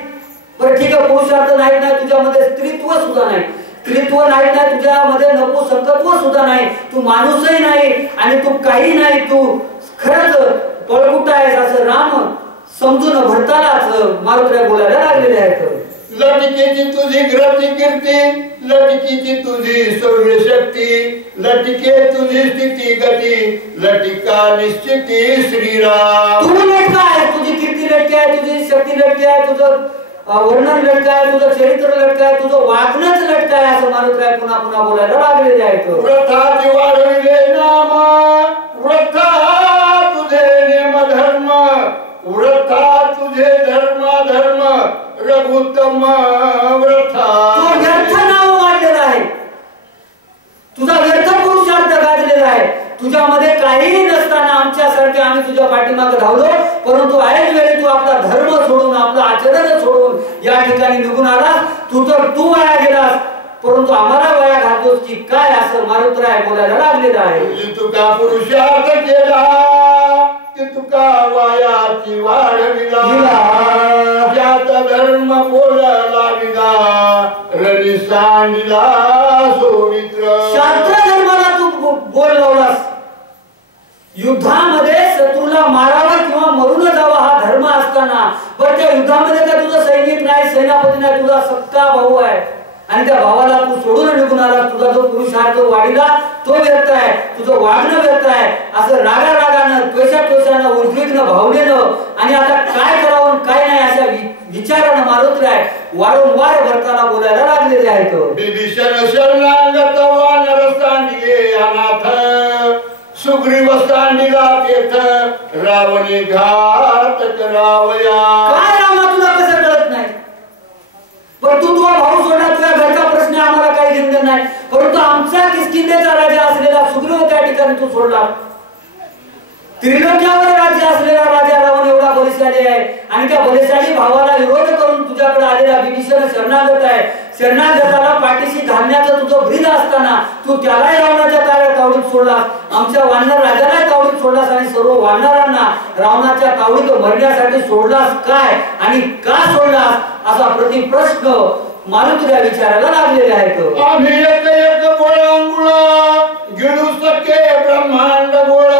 बरं ठीक आहे, पुरुषार्थ नाहीत नाही, तुझ्यामध्ये स्त्रीत्व सुद्धा नाही, स्त्रीत्व नाहीत नाही, तुझ्यामध्ये नपुसंकत्व सुद्धा नाही, तू माणूसही नाही आणि तू काही नाही, तू खरंच पळकुटा आहेस असं राम समजून भरतालाच मारुतीला बोलायला लागलेले आहेत. लटकेची तुझी ग्रती कीर्ती, लटकीची तुझी शौर्य शक्ती, लटके तुझी स्थिती गती, लटिका निश्चिती श्रीराम. तू लटका आहे, तुझी कीर्ती लटकी आहे, तुझी शक्ती लटकी आहे, तुझं वर्णन लटका आहे, तुझं चरित्र लटका आहे, तुझं वागणंच लटका आहे असं मारुतीला पुन्हा पुन्हा बोलायला लागलेले आहेत. व्रताची वाढविले नाम, व्रता रघुत्तम व्रथा. तो व्यर्थ नाव वाढलेला आहे, तुझा व्यर्थ पुरुषार्थ गाजलेला आहे. तुझ्यामध्ये काहीही नसताना आमच्यासारखे आम्ही तुझ्या पाठीमागे धावलो, परंतु ऐन वेळी तू आपला धर्म सोडून आपलं आचरण सोडून या ठिकाणी निघून आलास. तू वाया गेलास, परंतु आम्हाला वाया घालतोस की काय, असं मारुतराय बोलायला लागलेला आहे. तुका पुरुषार्थ केला की तुका वायाची वाढविला, ज्यात धर्म बोलला विना रणी सांडिला सोमित्र. शास्त्र धर्माला तू बोल लावलास. युद्धामध्ये शत्रूला मारावं किंवा मरून जावं हा धर्म असताना, पण त्या युद्धामध्ये काय तुझा सैनिक नाही, सेनापती नाही, तुझा सक्का भाऊ आहे आणि त्या भावाला तू सोडून निघून आला. तुझा जो पुरुषार्थ वाढीला तो व्यर्थ आहे, तुझं वागणं व्यर्थ आहे. असं रागानं त्वेषानं उद्विग्न भावनेनं आणि आता काय करावं काय नाही अशा विचारानं मारुतराय वारंवार भरताना बोलायला लागलेले आहेत. विभीषण शरणागत वानर सांडिगे अनाथ, सुग्रीव सांडिला तेथ रावणी घात करावया. काय रामा तुला कसं कळत नाही? पण तू तुझा भाऊ सोडला, तुझ्या घरचा प्रश्न आम्हाला काही घेणं नाही, परंतु आमचा किष्किंधेचा राजा असलेला सुग्रीव त्या ठिकाणी तू सोडला. त्रिलोक्यावर राज्य असलेला राजा रावण एवढा बलिशाली आहे आणि त्या बलिशाली भावाला विरोध करून तुझ्याकडे आलेला विभीषण शरणागत आहे. शरणागताला पाठीशी घालण्याचं तुझं ब्रीद असताना तू त्यालाही रावणाच्या तावडीत सोडलास, आमच्या वानर राजालाही तावडीत सोडलास आणि सर्व वानरांना रावणाच्या तावडीत मरण्यासाठी सोडलास काय आणि का सोडलास असा प्रतिप्रश्न मारुतीला विचारायला लागलेले आहेत. आम्ही एक गोळांगुळ गिळू सके ब्रह्मांड गोळ,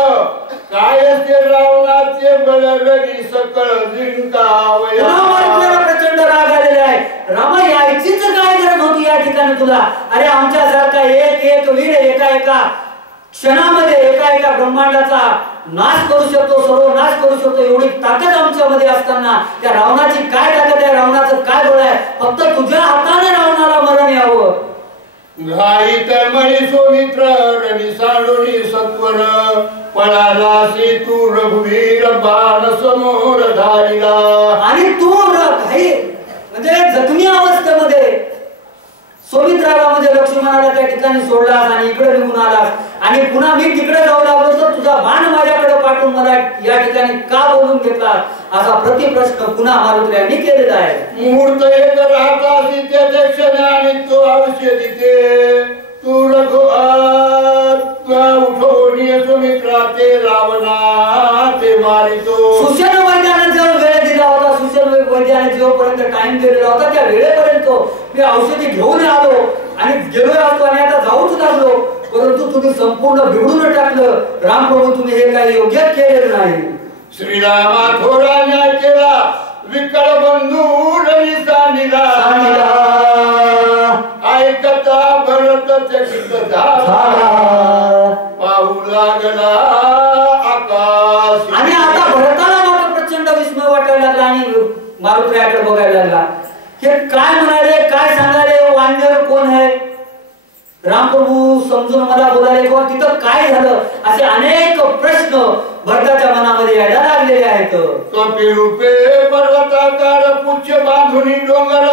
काय ते रावणाचे बळगडी सकळ जिंकावया. प्रचंड राग आलेला आहे. रामा यायचीच काय गरज होती या ठिकाणी तुला? अरे आमच्यासारखा एक वीर एका क्षणामध्ये एका ब्रह्मांडाचा नाश करू शकतो, सर्व नाश करू शकतो, एवढी ताकद आमच्यामध्ये असताना त्या रावणाची काय ताकद आहे, रावणाचं काय बळ आहे? फक्त तुझ्या हाताने रावणाला मरण यावं. घाई तळमळी सोमित्र रणी सांडोनी सत्वर, पळाला सेतू रघुवीर बाण समोर धारिला. आणि तू घाई म्हणजे जखमी अवस्थेमध्ये सोमित्राला म्हणजे लक्ष्मणाला त्या ठिकाणी सोडलास आणि इकडे निघून आलास आणि पुन्हा मी तिकडे जाऊ लागलो तर तुझा बाण माझ्याकडे पाठवून मला या ठिकाणी का बोलून घेतला असा प्रतिप्रश्न पुन्हा मारुतीने केलेला आहे. मुहूर्त एक राहता सीतेचे क्षण आणि तो औषधी ते तू रघु उठवून सुमित्रा ते रावणा ते मारितो. सुषेण वैद्याने जो वेळ दिला होता, सुषेण वैद्याने जोपर्यंत टाइम दिलेला होता त्या वेळेपर्यंत मी औषधी घेऊन आलो आणि गेलो असतो आणि आता जाऊच लागलो, परंतु तुम्ही संपूर्ण बिघडून टाकलं. रामप्रभू तुम्ही हे काही योग्य केलेलं नाही. श्रीरामा थोडा न्याय केला, विकल बंधू रवी सांडिला. ऐकता भरत चकित झाला, पाहू लागला आकाश. आणि आता भरताला मात्र प्रचंड विस्मय वाटायला लागला आणि मारुतीकडे बघायला लागला. हे काय म्हणाले, काय सांगाले, वानर कोण आहे? रामप्रभू समजून मला बोलायला किंवा तिथं काय झालं असे अनेक प्रश्न भरताच्या मनामध्ये यायला लागलेले आहेत. कपी रूपे पर्वताकार पुच्छ बांधुनी डोंगर,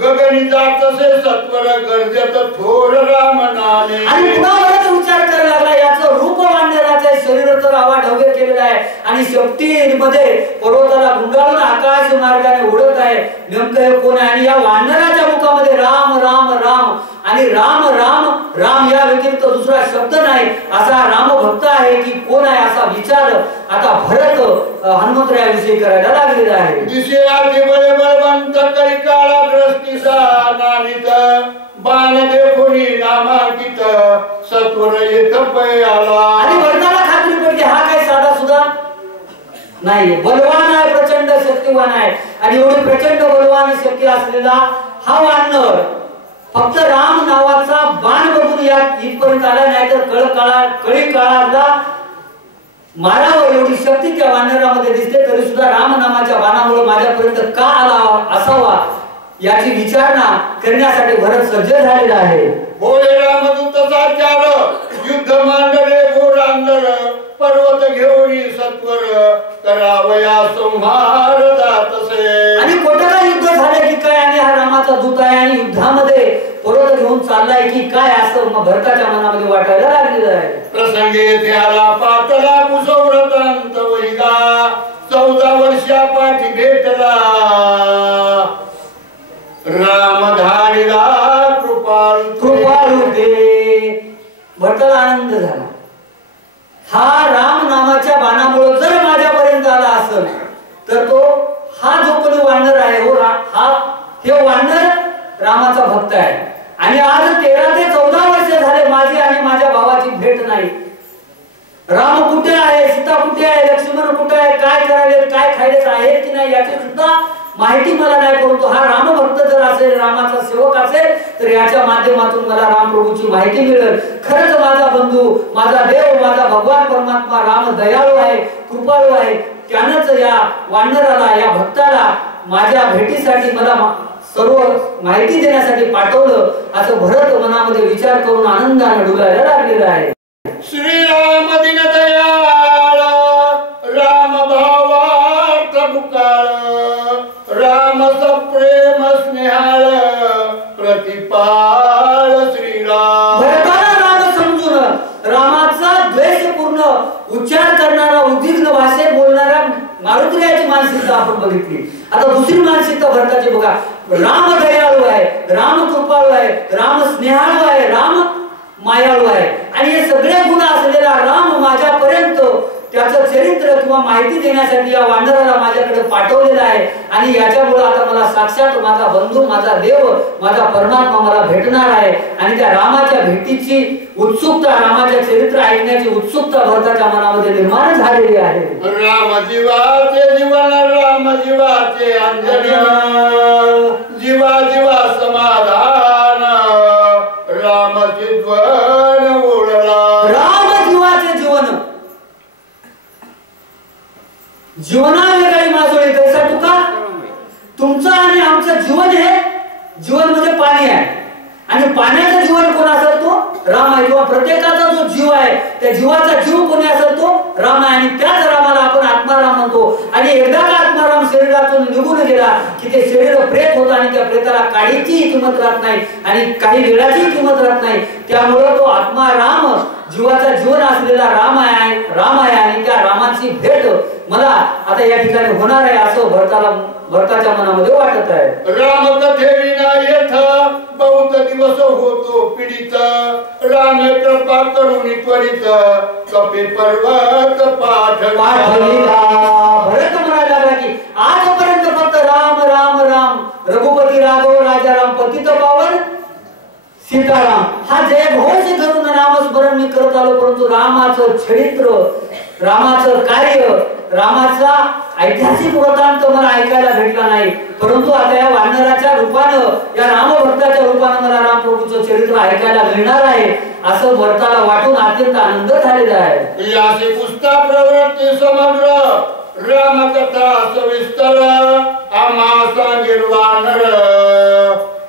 गगनी जात से सत्वर गर्जत थोर राम नामे. आणि पुन्हा बराच विचार करायला लागला, याचं रूप वानराचं आहे, शरीर तर आवाढव्य केलेलं आहे आणि शेपटीमध्ये पर्वताला गुंडाळून आकाश मार्गाने उडत आहे. नेमकं हे कोण आहे? आणि या वानराच्या मुखामध्ये राम राम राम आणि राम राम राम या व्यतिरिक्त दुसरा शब्द नाही असा राम भक्त आहे की कोण आहे असा विचार आता भरत हनुमंतरायाविषयी करायला लागलेला आहे. दिसे आधी बळे बळवंत करी काळा ग्रस्तीसा नानित, बाण देखोनी नामांकित सत्वर येत पयाला. आणि भरताला खात्री पडली हा काय साधा सुद्धा नाही, बलवान आहे, प्रचंड शक्तिवान आहे. आणि एवढी प्रचंड बलवान शक्ती असलेला हा वानर फक्त राम नावाचा बाण बघून या इथपर्यंत आला, नाही तर कळी काळाला मारावं एवढी शक्ती त्या वानरामध्ये दिसते. तरी सुद्धा राम नामाच्या बाणामुळे माझ्यापर्यंत का आला असावा याची विचारणा करण्यासाठी भरत सज्ज झालेला आहे. होय रामदूत साचार युद्ध मांडले घोरांदर, पर्वत घेऊन सत्वर करावया संहार जातसे. आणि कोटका युद्ध झाले की काय असं मग भरताच्या मनामध्ये वाटायला लागलेलं आहे. प्रसंगी त्याला पातला कुसवरतांत वैगा 14 वर्षापाठी भेटला राम धाडीला कृपाळू ते. भरताला आनंद झाला. हा राम नामाच्या बाणामुळे जर माझ्यापर्यंत आला असेल तर तो हा जो कोणी वानर आहे हो हे वानर रामाचा भक्त आहे. आणि आज 13 ते 14 वर्ष झाले माझी आणि माझ्या भावाची भेट नाही. राम कुठे आहे, सीता कुठे आहे, लक्ष्मण कुठे आहे, काय करायले, काय खायले आहेत की नाही याची सुद्धा माहिती मला नाही. परंतु हा रामभक्त जर असेल, रामाचा सेवक असेल तर याच्या माध्यमातून मला रामप्रभूची माहिती मिळेल. खरंच माझा बंधू, माझा देव, माझा भगवान परमात्मा राम दयाळू आहे, कृपाळू आहे. त्यानंच या वानराला, या भक्ताला माझ्या भेटीसाठी मला सर्व माहिती देण्यासाठी पाठवलं असं भरत मनामध्ये विचार करून आनंदाने डुलायला लागलेला आहे. श्रीराम दिन दयाळ राम भावार्थ मुकाळ राम सप्रेम स्नेहाळ प्रतिपाळ श्रीराम. भरताला राम समजून रामाचा द्वेषपूर्ण उच्चार करणारा, उद्विग्न भाषेत बोलणारा मारुतीची मानसिकता आपण बघितली. आता दुसरी मानसिकता भरताची बघा. राम दयाळू आहे, राम कृपाळू आहे, राम स्नेहाळू आहे, राम मायाळू आहे. आणि हे सगळे गुण असलेला राम माझ्यापर्यंत त्याचं चरित्र किंवा माहिती देण्यासाठी या वानराला माझ्याकडे पाठवलेला आहे. आणि याच्यामुळे आता मला साक्षात माझा बंधू, माझा देव, माझा परमात्मा मला भेटणार आहे. आणि त्या रामाच्या भेटीची उत्सुकता, रामाच्या चरित्र ऐकण्याची उत्सुकता भरताच्या मनामध्ये निर्माण झालेली आहे. राम जीवाचे जीवन, राम जीवाचे अंजन, जीवा जीवा समाधान, राम जीवन ओळला. राम जीवाचे जीवन, जीवनावेगळी मासोळी कैसा तुका. तुमचं आणि आमचं जीवन हे जीवन म्हणजे पाणी आहे. आणि पाण्याचं जीवन कोण असेल तो राम आहे. किंवा प्रत्येकाचा जो जीव आहे त्या जीवाचा जीव कोणी असेल तो राम आहे. आणि त्याच रामाला आपण आत्माराम म्हणतो. आणि एकदा का आत्माराम शरीरातून निघून गेला की ते शरीर प्रेत होतं आणि त्या प्रेताला काडीची किंमत राहत नाही आणि काही वेळाची किंमत राहत नाही. त्यामुळे तो आत्माराम जीवाचा जीवन असलेला राम आहे आणि त्या रामाची भेट मला आता या ठिकाणी होणार आहे असं भरताच्या मनामध्ये वाटत आहे. राम कथेविना येथ बहुत दिवस होतो पीडित, राम कृपा करुणी त्वरित कपे पर्वत पाठविला. भरत म्हणायला लागला की आजपर्यंत फक्त राम राम राम, रघुपती राघव राजा राम, पतित पावन सीताराम हा जयघोष धरून नामस्मरण मी करत आलो. परंतु रामाचं चरित्र, रामाचं कार्य, रामाचा ऐतिहासिक वृत्तांत मला ऐकायला भेटला नाही. परंतु आता या वानराच्या रूपानं, या रामभक्ताच्या रूपानं मला रामप्रभूचं चरित्र ऐकायला मिळणार आहे असं भरताला वाटून अत्यंत आनंद झालेला आहे. याचे पुस्तक प्रवृत्ती समग्र रामकथा सविस्तर आम्हा सांगेल वानर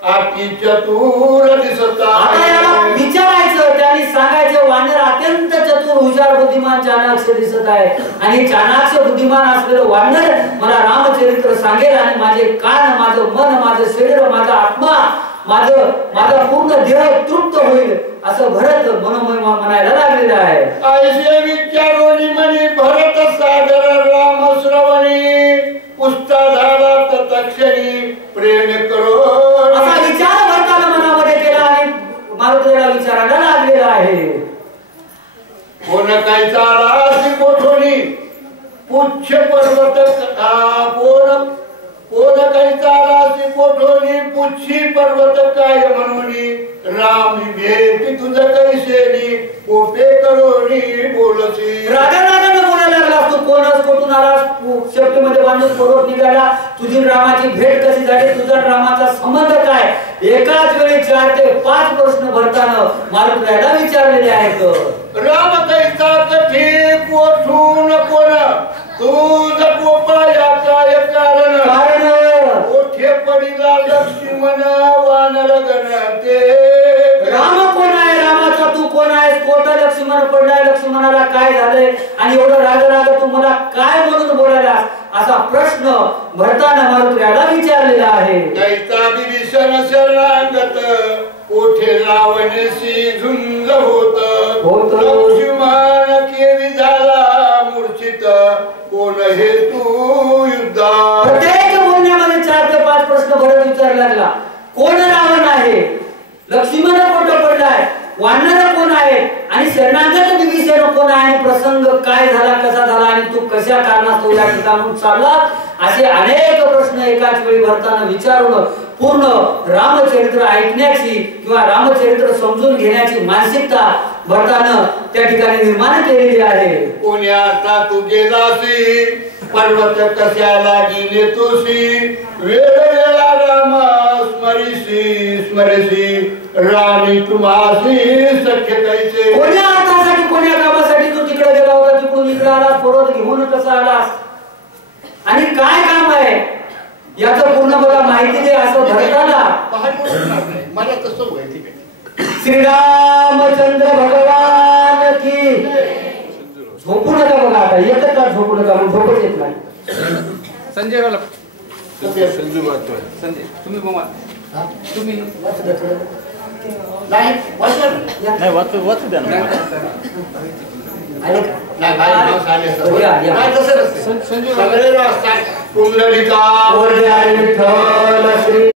अति चतुर दिसत आहे. विचारायचं त्यांनी सांगायचं वानर अत्यंत चतुर, हुशार, बुद्धिमान, चाणाक्ष दिसत आहे. आणि चाणाक्ष बुद्धिमान असलेलं वानर मला रामचरित्र सांगेल आणि माझे कान, माझं मन, माझं शरीर, माझा आत्मा, माझा पूर्ण देह तृप्त होईल असं भरत मनोमय म्हणायला लागलेलं आहे. ऐसे विचारोनी मनी भरत सागर राम श्रवणी पुस्ता झाला तत्क्षणी प्रेम करो असा विचार भरताला मनामध्ये केला आणि मारुतीला विचारायला लागलेला आहे. कोण काय चाला कोठोनी पुच्छ पर्वत कोण काही चाला कोठोनी पुच्छी पर्वत काय म्हणूनी राम भेटी तुझ कैसेनी कोपे करोनी बोलसी. रागाने बोलायला लागला. तू कोणच कुठून आलास, शेपटीमध्ये बांधून पर्वत निघाला, तुझी रामाची भेट कशी झाली, तुझा रामाचा संबंध काय, एकाच वेळी 4 ते 5 प्रश्न भरताना मारुतीला विचारलेले आहेत. राम कैसा कठी कोठून कोण तुझ कोपाया काय कारण कोठे पडिला लक्ष्मण वानर गणते. राम कोण आहे, रामाचा तू कोण आहेस, कोटा लक्ष्मण पडलाय, लक्ष्मणाला काय झालंय आणि एवढं राग तू मला काय म्हणून बोलायला असा प्रश्न भरताना मारुतीला विचारलेला आहे. कैसा विभीषण शरणागत कोठे रावणशी झुंज होत होत. लक्ष्मण केवी झाला मूर्छित कोण हे तू युद्धा. प्रत्येक बोलण्यामध्ये 4 ते 5 प्रश्न भरत विचारायला लागला. कोण रावण आहे, लक्ष्मण कोठं पडलाय, वानर कोण आहे आणि शरणागत विभीषण कोण आहे आणि प्रसंग काय झाला, कसा झाला आणि तू कशा कारणास्तव या ठिकाणून चालला, असे अनेक प्रश्न एकाच वेळी भरताना विचारून पूर्ण रामचरित्र ऐकण्याची किंवा रामचरित्र समजून घेण्याची मानसिकता भरताना त्या ठिकाणी निर्माण केलेली आहे. कोणी आता तू गेलासी पर्वत कशाला गेले तुसी वेळेला राम स्मरिसी स्मरिसी रामी तुम्हासी सख्य कैसे. कोण्या अर्थासाठी कोण्या कामासाठी तू तिकडे गेला होता, तिकडून इकडे आलास, परत घेऊन कसा आलास आणि काय काम आहे याचं पूर्ण मला माहिती दे असं भरताना मला तसं माहिती आहे. श्रीरामचंद्र भगवान की. झोपू नका बघा, आता एकच तास झोपू नका, मग झोपच येत नाही. संजय वाला संजू मारतोय. संजय तुम्ही बोमा तुम्ही नाही वाचू द्या ना. संजय सगळे कुंडलिका विठ्ठल श्री